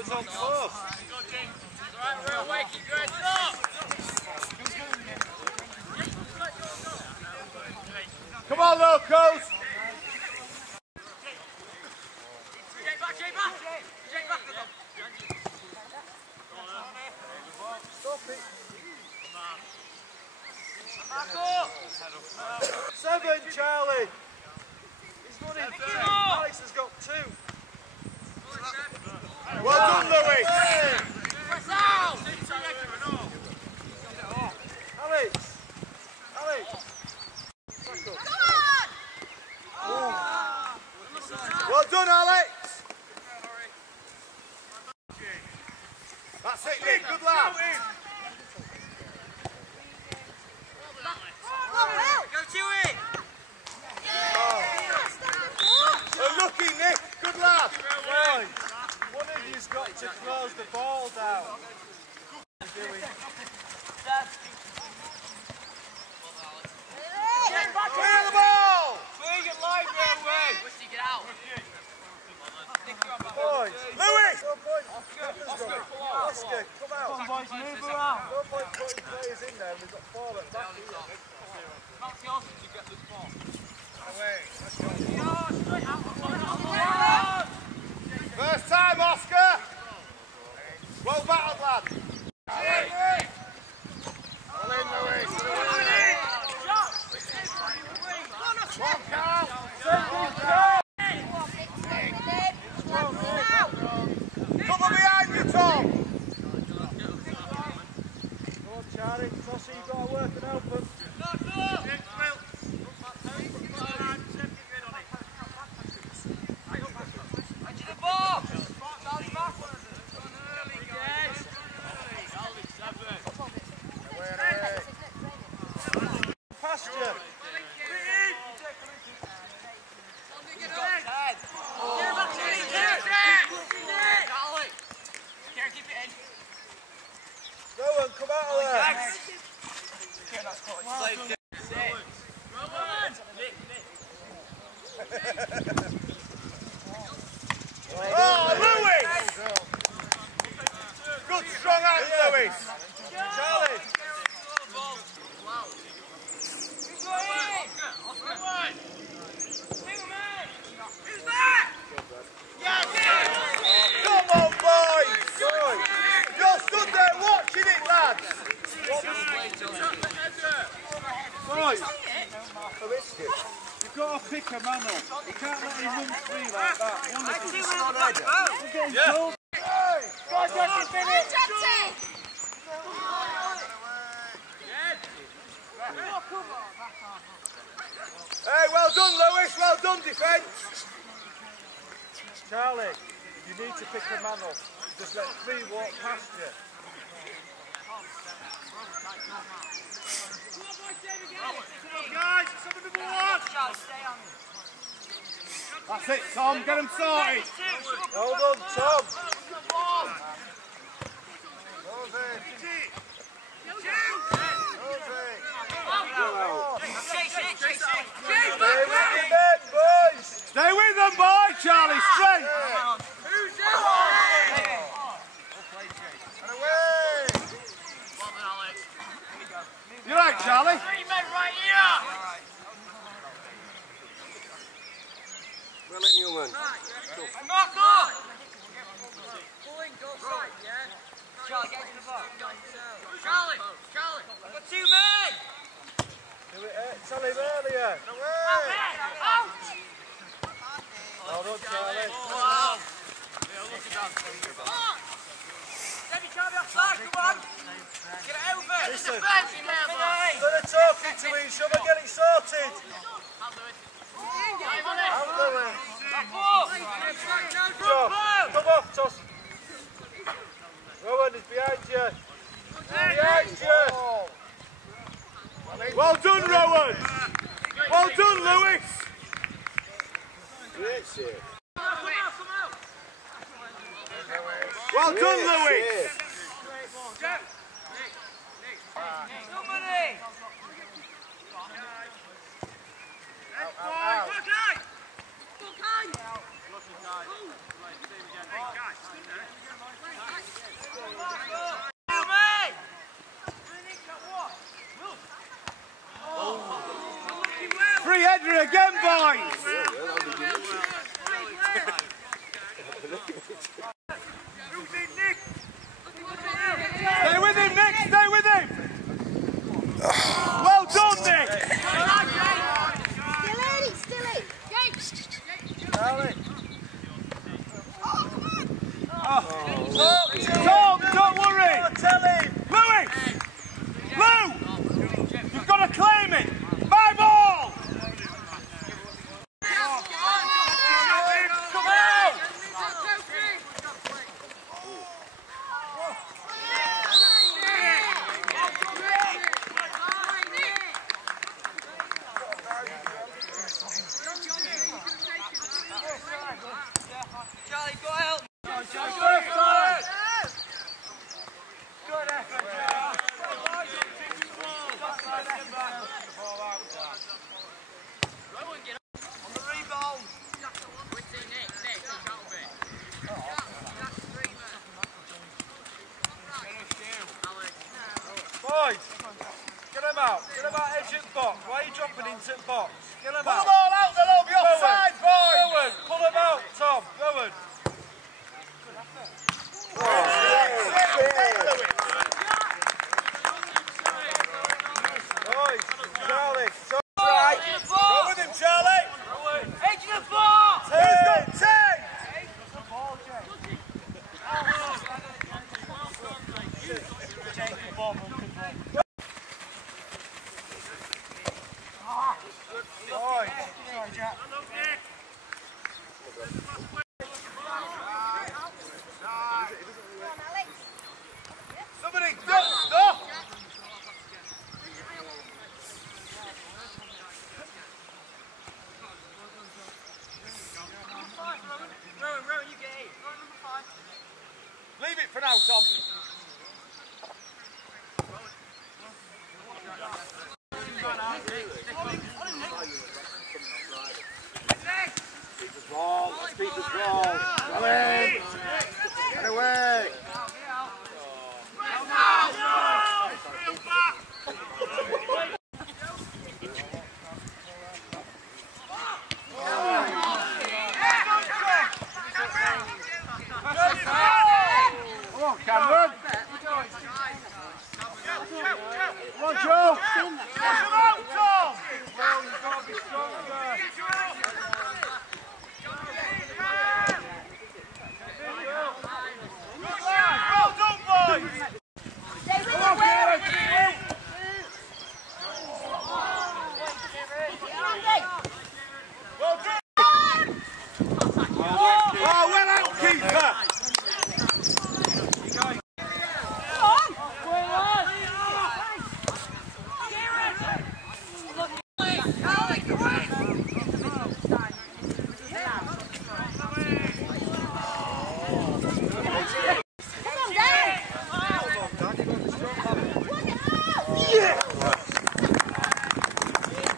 was on course. Right, we're awake, keep your heads up! Come on, locals! Jay back! Stop it! Marco! 7, Charlie! He's running 3. Alex has got 2. Well done, Louis! Press out! Alex! Well done, Alex! That's it, Nick. Good lad. Go to it! Unlucky, Nick. Good lad. Boys, one of you's got to close the ball down. Clear the ball! Swing it line their way! Get out! Boys, Louis! Oscar, come out. Come on, boys, move around. No point putting players in there and we've got 4 at the back here. That's yours to get this ball. Away. Let's go. First time, Oscar! Well battled, lad. All in, Louis. One count. Cover behind you, Tom. Go on, Charlie. Tossie, you've got to work and help them. Pasture. Rowan, come out of there. Oh, Louis! Good strong out, Louis. Charlie. Come on, boys! You're stood there watching it, lads! Boys, you've got to pick a man up. You can't let him run free like that. One of them's not header. We're getting told. Go, Jesse, finish! Hey, well done, Lewis. Well done, defence. Charlie, you need to pick a man up. Just let 3 walk past you. Guys, that's it, Tom. Get him sorted. Well done, Tom. Stay with them, boys. Charlie, straight. Who's you right, Charlie? 3 men right here! Well in, Newman. Hey, Marco! Pulling, go side, yeah? Charlie, get into the box. Charlie! I've got 2 men! Tell him earlier. Out! Well done, Charlie. Wow! Steady, Charlie, offside, come on! Get it over! Listen. Defense, Kevin! Instead of talking to each other, get it sorted. Handle it. Joe, come off, Toss. Rowan is behind you. Behind you. Well done, Rowan. Well done, Lewis. Well done, Lewis. Free header again, boys! Stay with him, Nick! Stay with him! Well done, Nick! Still in! Darley. Tom, don't worry! Tell him! Louis! Lou! You've got to claim it! My ball! Come out! Charlie, go help! Good effort, On the rebound! Boys, get him out. Get him out edge of the box. Why are you jumping into the box? Get him out. Pull them all out, they'll all be offside, boys! Rowan, pull him out, Tom. Rowan. Boys, Charlie. Right. Go with him, Charlie! Edge of the ball! Who's got 10? Boys. Somebody, stop! Rowan, you get 8. Leave it for now, Tom. Keep the ball, let's keep the ball. Come in! Get away! Come on, Cameron! Come on, Joe! Come out, Tom! Well, you've got to be stronger. Well done, boys! Come on, Gareth! Well done! Oh, well out, keeper!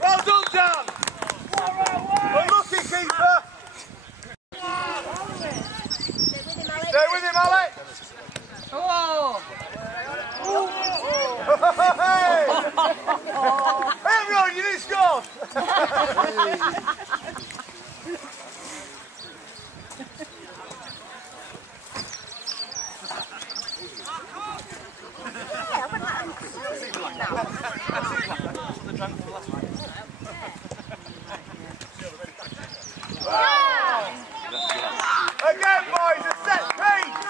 Well done, Dan! Unlucky, keeper! Stay with him, Alex! Oh! Hey, everyone, you didn't score! Again, boys, a set piece!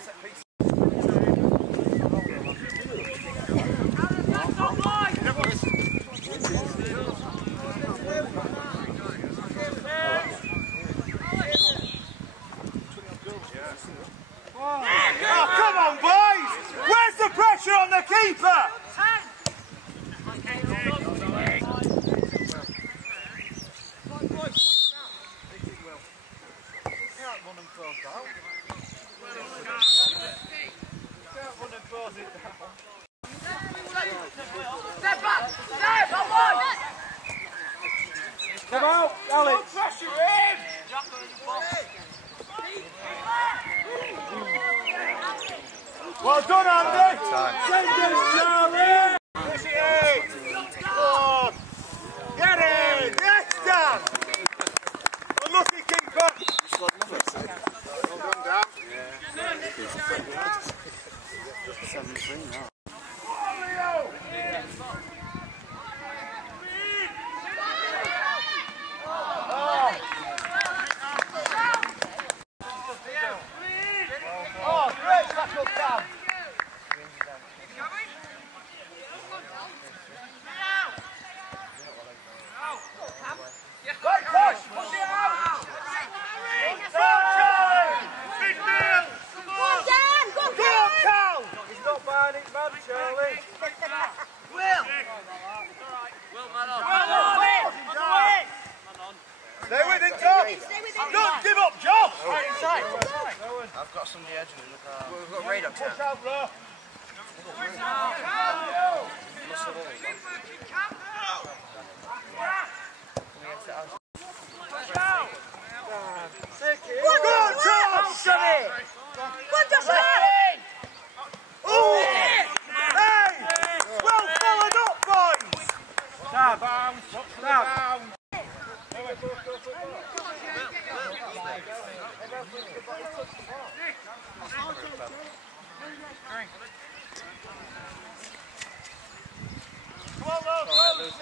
Set piece. Come out, Alex. Pressure in! Well done, Andy. Send it, Charlie. Push it in. Good. Get in. Yes, Dan. Unlucky keeper. Well done, Dan. Oh, great tackle, Dan. Right, push. Push it out. Go, Charlie. Midfield. Go on, Dan! Go, Go, Cal. He's not buying it, man, Charlie. Will, man on. Stay with it, Tom. Stay with him. Don't give up, Josh. I've got some of the edging in the car. We've got radar too. Push out, bro. Go, Josh. Go, Joshua! Oh! Hey! Well followed up, boys! Down. Down. Come on, Lewis.